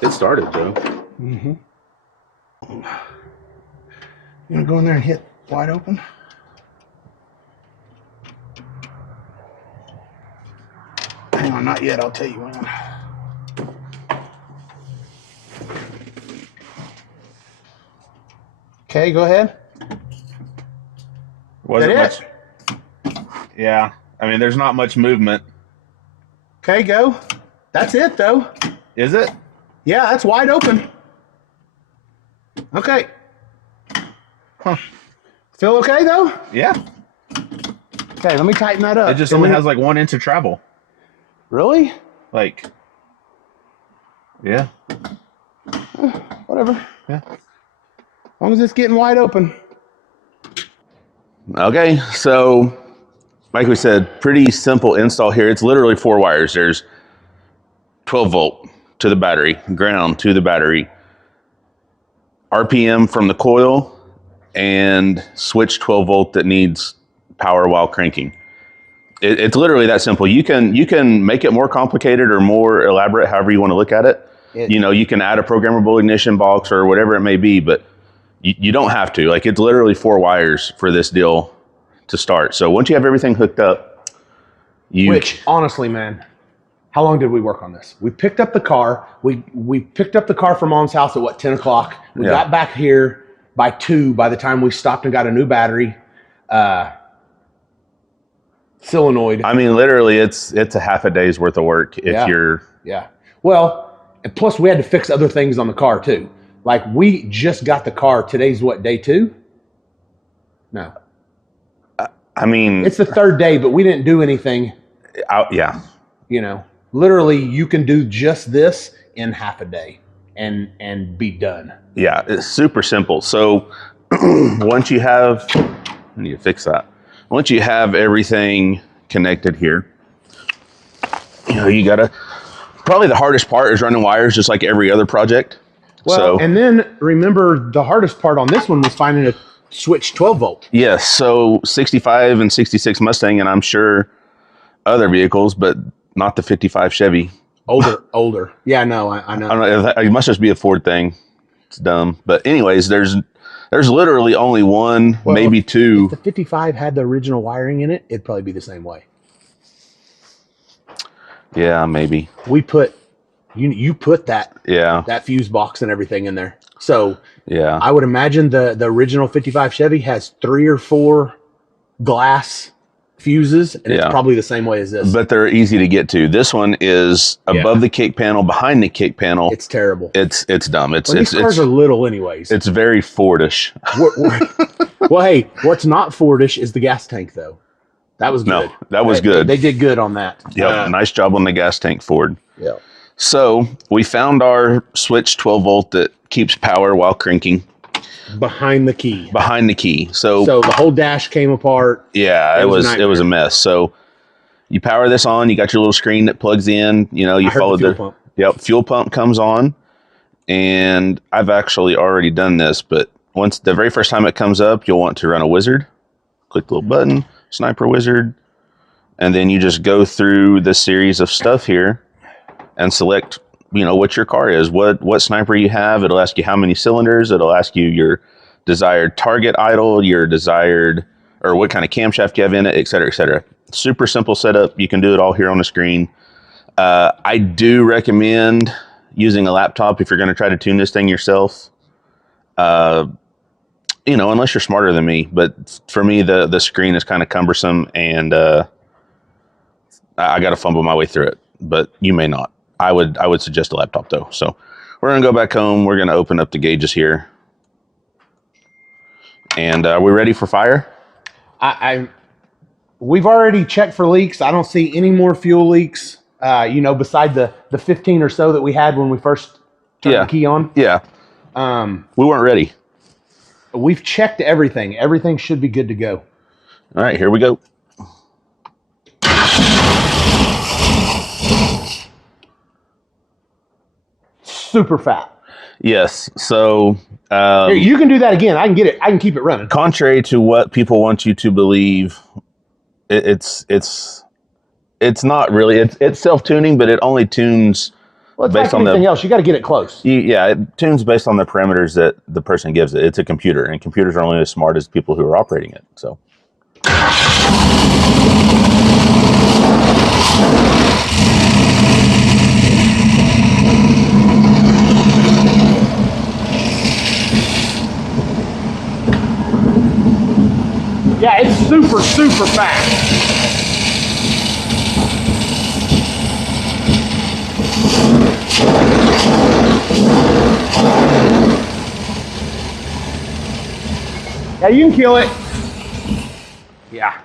It started, Joe. Mm-hmm. You gonna go in there and hit wide open? Hang on, not yet. I'll tell you when. Okay, go ahead. Wasn't That much. Yeah. I mean, there's not much movement. Okay, go. That's it, though. Is it? Yeah, that's wide open. Okay. Huh. Feel okay, though? Yeah. Okay, let me tighten that up. It just only has like 1 inch of travel. Really? Like, yeah. Whatever. Yeah. As long as it's getting wide open. Okay, so like we said, pretty simple install here. It's literally 4 wires. There's 12 volt to the battery, ground to the battery, RPM from the coil, and switch 12 volt that needs power while cranking. It's literally that simple. You can make it more complicated or more elaborate, however you want to look at it. You know, you can add a programmable ignition box or whatever it may be, but you don't have to. Like, it's literally 4 wires for this deal to start. So once you have everything hooked up, Which, honestly, man, how long did we work on this? We picked up the car. We picked up the car from Mom's house at, 10 o'clock. We got back here by 2 by the time we stopped and got a new battery. Solenoid. I mean, literally, it's a half a day's worth of work if you're... Yeah. Well, and plus we had to fix other things on the car, too. Like, we just got the car. Today's what, day 2? No. I mean... It's the 3rd day, but we didn't do anything. Yeah. You know, literally, you can do just this in half a day and be done. Yeah, it's super simple. So once you have... I need to fix that. Once you have everything connected here, you know, you gotta... Probably the hardest part is running wires, just like every other project. Well, and then remember, the hardest part on this one was finding a switch 12 volt. Yes, so 65 and 66 Mustang, and I'm sure other vehicles, but not the 55 Chevy. Older. Yeah, no, I know. I don't know. It must just be a Ford thing. It's dumb. But anyways, there's literally only one, maybe 2. If the 55 had the original wiring in it, it'd probably be the same way. Yeah, maybe. We put, you put that fuse box and everything in there. So yeah, I would imagine the original 55 Chevy has 3 or 4 glass fuses, and it's probably the same way as this. But they're easy to get to. This one is above the kick panel, behind the kick panel. It's terrible. It's dumb. These cars are little anyways. It's very Fordish. Well, hey, what's not Fordish is the gas tank, though. That was good. No, that was good. They did good on that. Yep, nice job on the gas tank, Ford. Yeah. So we found our switch 12 volt that keeps power while cranking. Behind the key. Behind the key. So the whole dash came apart. Yeah, it was a mess. So you power this on. You got your little screen that plugs in. You know, you follow the fuel pump. Yep, fuel pump comes on, and I've actually already done this. But once the very first time it comes up, you'll want to run a wizard. Click the little button, sniper wizard, and then you just go through the series of stuff here and select, you know, what your car is, what sniper you have. It'll ask you how many cylinders. It'll ask you your desired target idle, your desired, or what kind of camshaft you have in it, et cetera, et cetera. Super simple setup. You can do it all here on the screen. I do recommend using a laptop if you're going to try to tune this thing yourself. You know, unless you're smarter than me. But for me, the screen is kind of cumbersome, and I got to fumble my way through it. But you may not. I would suggest a laptop though. So we're going to go back home. We're going to open up the gauges here. And are we ready for fire? We've already checked for leaks. I don't see any more fuel leaks. You know, beside the 15 or so that we had when we first turned the key on. Yeah. We weren't ready. We've checked everything. Everything should be good to go. All right, here we go. Super fat. Yes. So Here, you can do that again. I can get it. I can keep it running. contrary to what people want you to believe, it's not really. It's self-tuning, but it only tunes Well, it's based like on anything else. You got to get it close. Yeah, it tunes based on the parameters that the person gives it. It's a computer, and computers are only as smart as people who are operating it. So. Yeah, it's super fast. Yeah, you can kill it. Yeah,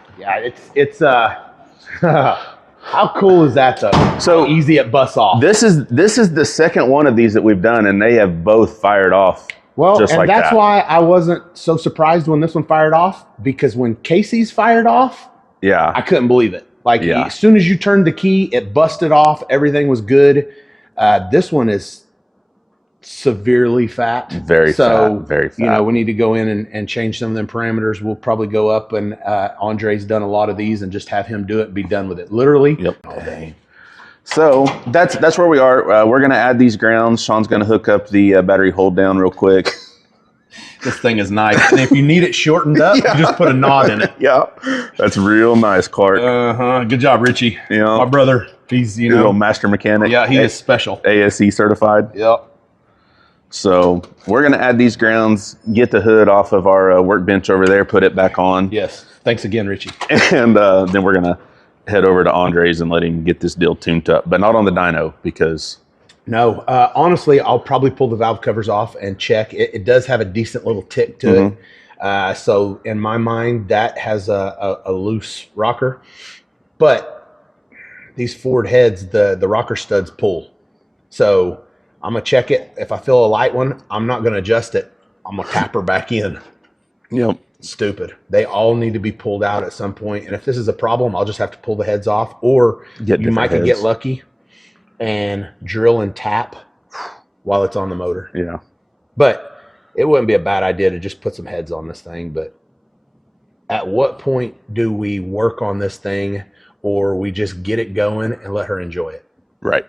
it's how cool is that though? So how easy it busts off. This is the second one of these that we've done, and they have both fired off. Well, just and like that's that. why I wasn't so surprised when this one fired off, because when Casey's fired off, Yeah. I couldn't believe it. Like Yeah. as soon as you turned the key, it busted off. Everything was good. This one is severely fat. Very fat. You know, we need to go in and change some of them parameters. We'll probably go up and Andre's done a lot of these and just have him do it and be done with it. Literally Yep. all day. So that's where we are. We're going to add these grounds. Sean's going to hook up the battery hold down real quick. This thing is nice. And if you need it shortened up, you just put a knot in it. Yeah, that's real nice, Clark. Good job, Richie. Yeah. My brother, he's, Your little master mechanic. yeah, he is special. ASE certified. Yep. So we're going to add these grounds, get the hood off of our workbench over there, put it back on. Yes. Thanks again, Richie. And then we're going to head over to Andre's and let him get this deal tuned up, but not on the dyno because... No, honestly, I'll probably pull the valve covers off and check. It does have a decent little tick to it. So in my mind, that has a loose rocker. But these Ford heads, the rocker studs pull. So I'm going to check it. If I feel a light one, I'm not going to adjust it. I'm going to tap her back in. Yep. Stupid. They all need to be pulled out at some point. And if this is a problem, I'll just have to pull the heads off. Or you might could get lucky and drill and tap while it's on the motor. Yeah. But it wouldn't be a bad idea to just put some heads on this thing. But at what point do we work on this thing, or we just get it going and let her enjoy it? Right.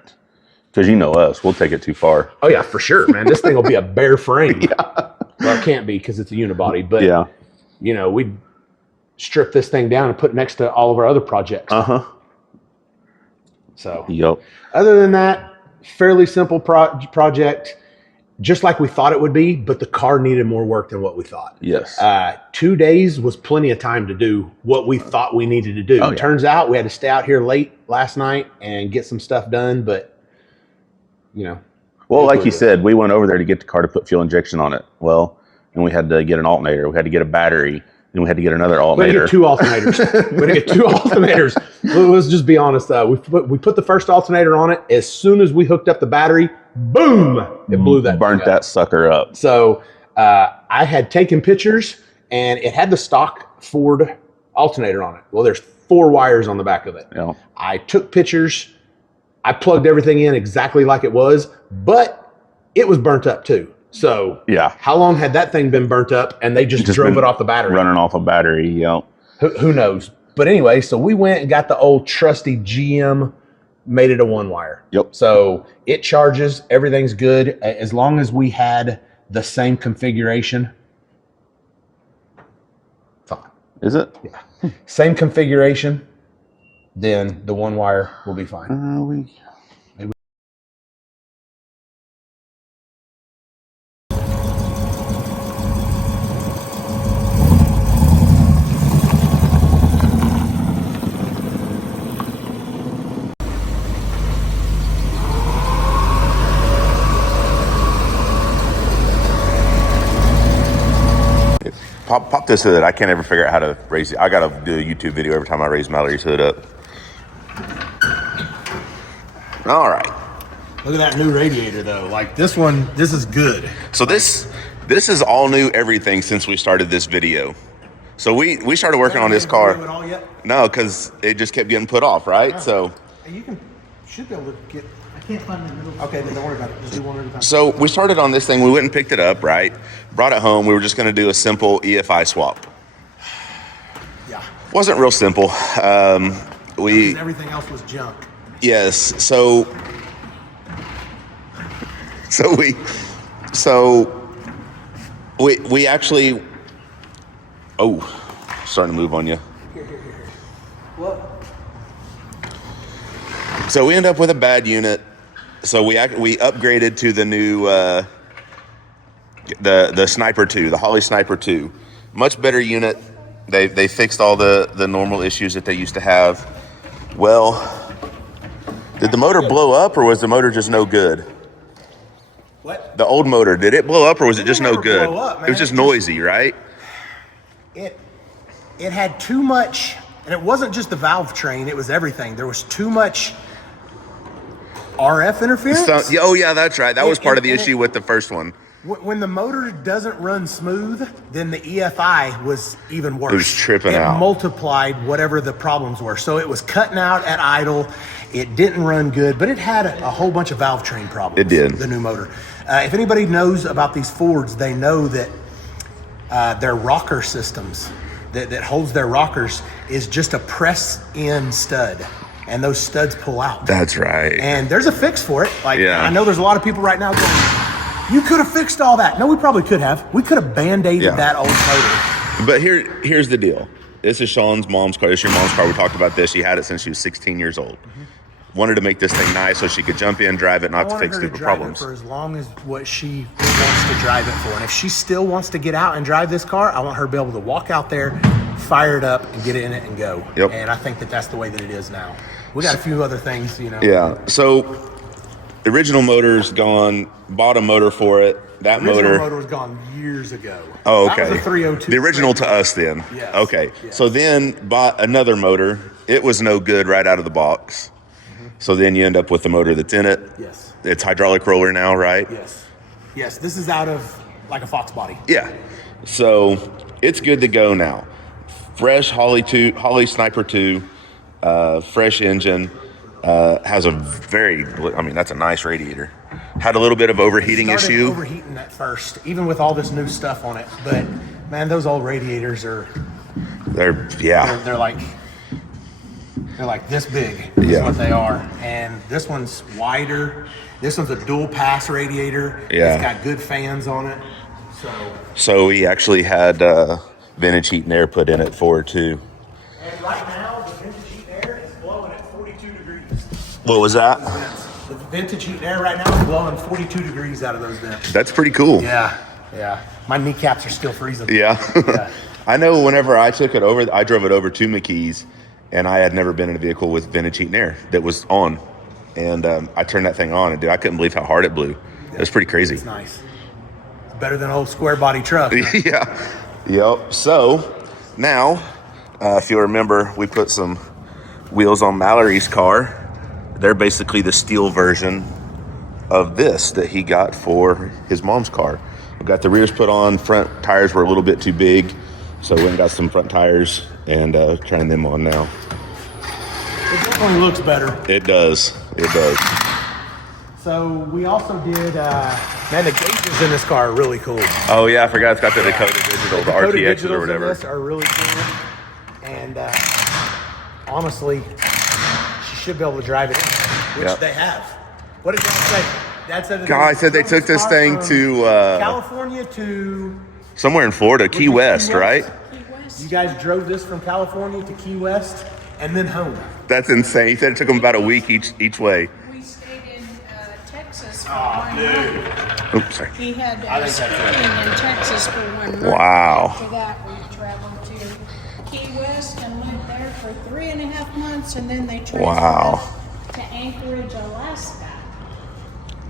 Because you know us, we'll take it too far. Oh, yeah, for sure, man. This thing will be a bare frame. Yeah. Well, it can't be because it's a unibody. But, yeah, you know, we'd strip this thing down and put it next to all of our other projects. Uh-huh. So, Yep. Other than that, fairly simple project, just like we thought it would be, but the car needed more work than what we thought. Yes. 2 days was plenty of time to do what we thought we needed to do. Oh, yeah. Turns out we had to stay out here late last night and get some stuff done, but, you know. Well, like you said, we went over there to get the car to put fuel injection on it. Well, and we had to get an alternator. We had to get a battery. Then we had to get another alternator. We had to get 2 alternators. We had to get 2 alternators. Let's just be honest. We put the first alternator on it. As soon as we hooked up the battery, boom, it blew that. Burnt that sucker up. So I had taken pictures, and it had the stock Ford alternator on it. Well, there's 4 wires on the back of it. Yeah. I took pictures. I plugged everything in exactly like it was, but it was burnt up too. So yeah, how long had that thing been burnt up and they just drove it off the battery? Running off a battery, yeah. Who knows? But anyway, so we went and got the old trusty GM, made it a 1-wire. Yep. So it charges, everything's good. As long as we had the same configuration. Fine. Is it? Yeah. Same configuration, then the 1-wire will be fine. We Pop this hood. I can't ever figure out how to raise it. I gotta do a YouTube video every time I raise Mallory's hood up. All right. Look at that new radiator though. Like this one, this is good. So this is all new everything since we started this video. So we started working on this car. No, because it just kept getting put off, right? Oh. So should be able to get. I can't find the middle. Okay, then don't worry about it. Just do one at a time. So we started on this thing. We went and picked it up, right? Brought it home. We were just going to do a simple EFI swap. Yeah. Wasn't real simple. Because everything else was junk. Yes. So we actually. Oh, starting to move on you. Here. What? So we end up with a bad unit. So we upgraded to the new the Sniper 2, the Holley Sniper 2. Much better unit. They fixed all the normal issues that they used to have. Well, did the motor blow up or was the motor just no good? What? The old motor, did it blow up or was it just no never good? blow up, man. It was just noisy, right? It had too much, and it wasn't just the valve train, it was everything. There was too much RF interference. Oh yeah, that's right. That was part of the issue with the first one. When the motor doesn't run smooth, then the EFI was even worse. It was tripping out. It multiplied whatever the problems were. So it was cutting out at idle. It didn't run good, but it had a whole bunch of valve train problems. It did. The new motor. If anybody knows about these Fords, they know that their rocker systems that holds their rockers is just a press-in stud. And those studs pull out. That's right. And there's a fix for it. Like, yeah. I know there's a lot of people right now going, you could have fixed all that. No, we probably could have. We could have band-aided that old motor. But here's the deal. This is Shawn's mom's car. This is your mom's car. We talked about this. She had it since she was 16 years old. Wanted to make this thing nice so she could jump in, drive it, not to fix stupid problems. For as long as what she wants to drive it for. And if she still wants to get out and drive this car, I want her to be able to walk out there, fire it up, and get in it and go. Yep. And I think that's the way that it is now. We got a few other things, Yeah. So the original motor's gone. Bought a motor for it. That the original motor motor was gone years ago. Oh, okay. That was a 302. The original to us then. Yes. Okay. Yes. So then bought another motor. It was no good right out of the box. So then you end up with the motor that's in it. Yes. It's hydraulic roller now, right? Yes. This is out of like a Fox body. Yeah. So it's good to go now. Fresh Holley Sniper 2, fresh engine. Has a that's a nice radiator. Had a little bit of overheating issue. Overheating at first, even with all this new stuff on it. But man, those old radiators they're like this big. Is what they are. And this one's wider. This one's a dual pass radiator. Yeah. It's got good fans on it. So we actually had vintage heat and air put in it for it too. And right now, the vintage heat and air is blowing at 42 degrees. What was that? The vintage heat and air right now is blowing 42 degrees out of those vents. That's pretty cool. Yeah. My kneecaps are still freezing. Yeah. I know whenever I took it over, I drove it over to McKee's, and I had never been in a vehicle with vintage heat and air that was on. And I turned that thing on, and dude, I couldn't believe how hard it blew. It was pretty crazy. It's nice. It's better than an old square body truck. Yeah. Yep. So now, if you remember, we put some wheels on Mallory's car. They're basically the steel version of this that he got for his mom's car. We got the rears put on. Front tires were a little bit too big, so we went and got some front tires and trying them on now. It definitely looks better. It does. So we also did, man, the gauges in this car are really cool. Oh yeah, I forgot it's got the Dakota Digital, the RTXs or whatever. Digitals are really cool. And honestly, she should be able to drive it in, which they have. What did Dad say? Dad said that I said they took this thing to California to somewhere in Florida, Key West, right? Key West. You guys drove this from California to Key West and then home. That's insane. He said it took them about a week each way. We stayed in Texas for 1 month. Oops, sorry. He had skiing in Texas for 1 month. Wow. After that, we traveled to Key West and lived there for 3.5 months, and then they transferred us to Anchorage, Alaska.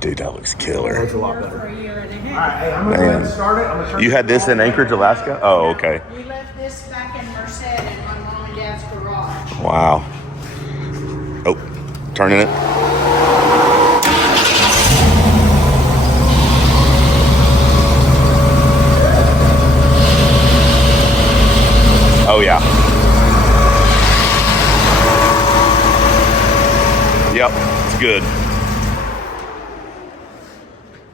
Dude, that looks killer. Looks a lot better. For a year and a All half. right, hey, I'm gonna go ahead and Man. start it. I'm gonna turn You had this in Anchorage, Alaska? Oh, okay. We left this back in Merced in my mom and dad's garage. Wow. Oh, turning it. Oh, yeah. Yep, it's good.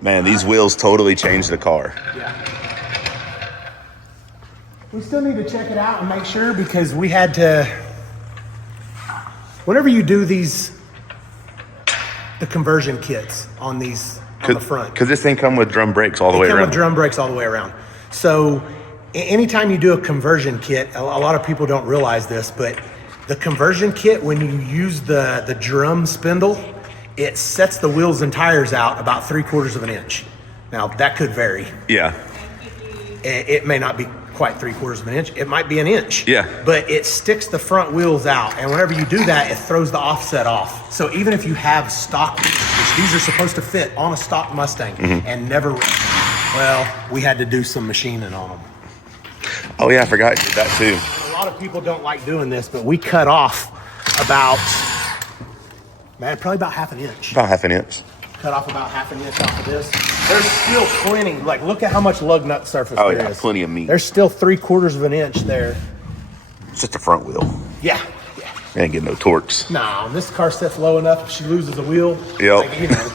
Man, these wheels totally changed the car. We still need to check it out and make sure, because we had to, whenever you do the conversion kits on these, on the front. Because this thing come with drum brakes all the way They come around. with drum brakes all the way around. So anytime you do a conversion kit, a lot of people don't realize this, but the conversion kit, when you use the drum spindle, it sets the wheels and tires out about 3/4 of an inch. Now that could vary. Yeah. It may not be quite 3/4 of an inch. It might be an inch. Yeah. But it sticks the front wheels out, and whenever you do that, it throws the offset off. So even if you have stock wheels, which these are supposed to fit on a stock Mustang and never, well, we had to do some machining on them. Oh, yeah, I forgot you did that too. A lot of people don't like doing this, but we cut off about, probably about half an inch. About half an inch. Cut off about half an inch off of this. There's still plenty, like look at how much lug nut surface Oh, there yeah, is. plenty of meat. There's still 3/4 of an inch there. It's just a front wheel. Yeah. Ain't getting no torques. Nah, this car sits low enough. If she loses a wheel, Yep. like, you know,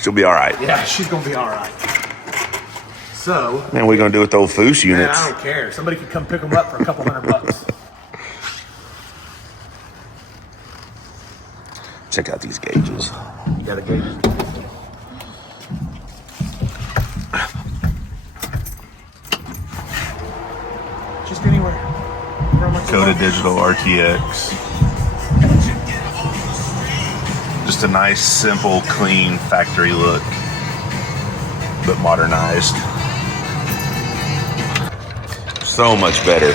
She'll be all right. yeah, she's gonna be all right. So, Man, what are we going to do with those Foose man, units? I don't care. Somebody could come pick them up for a couple $100. Check out these gauges. Yeah, the gauges. Just anywhere. Coda Digital RTX. Just a nice, simple, clean factory look, but modernized. So much better.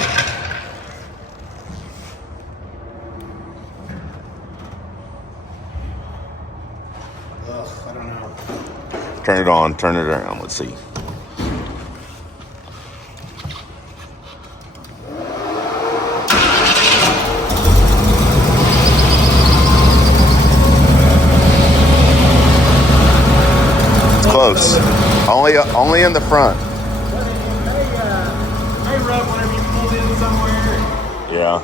Ugh, I don't know. Turn it on, turn it around. Let's see. It's close. Only in the front. Hey, rub whenever you pull in somewhere. Yeah.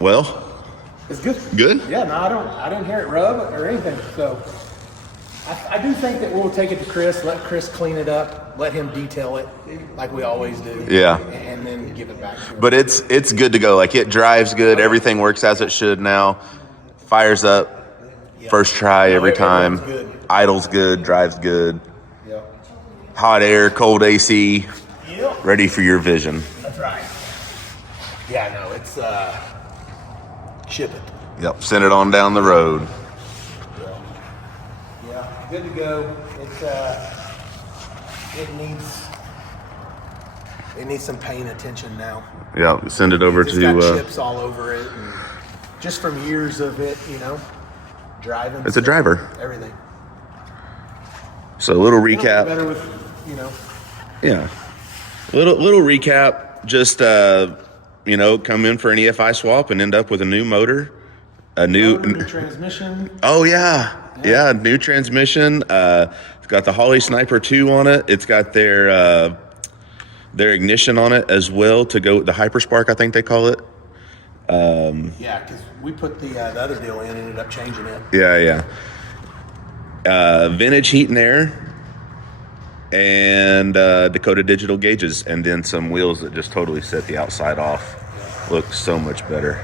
Well, It's good. good. Yeah, no, I didn't hear it rub or anything. So I do think that we'll take it to Chris, let Chris clean it up, let him detail it like we always do. Yeah. And then give it back to him. But it's good to go. Like, it drives good. Everything works as it should now. Fires up. First try every time. Everyone's good. Idle's good. Drives good. Yep. Hot air, cold AC. Yep. Ready for your vision. That's right. Yeah, no, it's ship it. Yep. Send it on down the road. Yeah, good to go. It needs some paint attention now. Yep. Send it over It's got to. chips all over it, and just from years of it, driving. It's a driver. Everything. So a little It'll be recap. better with, Yeah. Little recap. Just come in for an EFI swap and end up with a new motor, new transmission. Oh yeah, new transmission. It's got the Holley Sniper 2 on it. It's got their ignition on it as well to go the Hyperspark, I think they call it. Yeah, because we put the other deal in, ended up changing it. Yeah. Vintage heat and air, and Dakota Digital gauges, and then some wheels that just totally set the outside off. Looks so much better.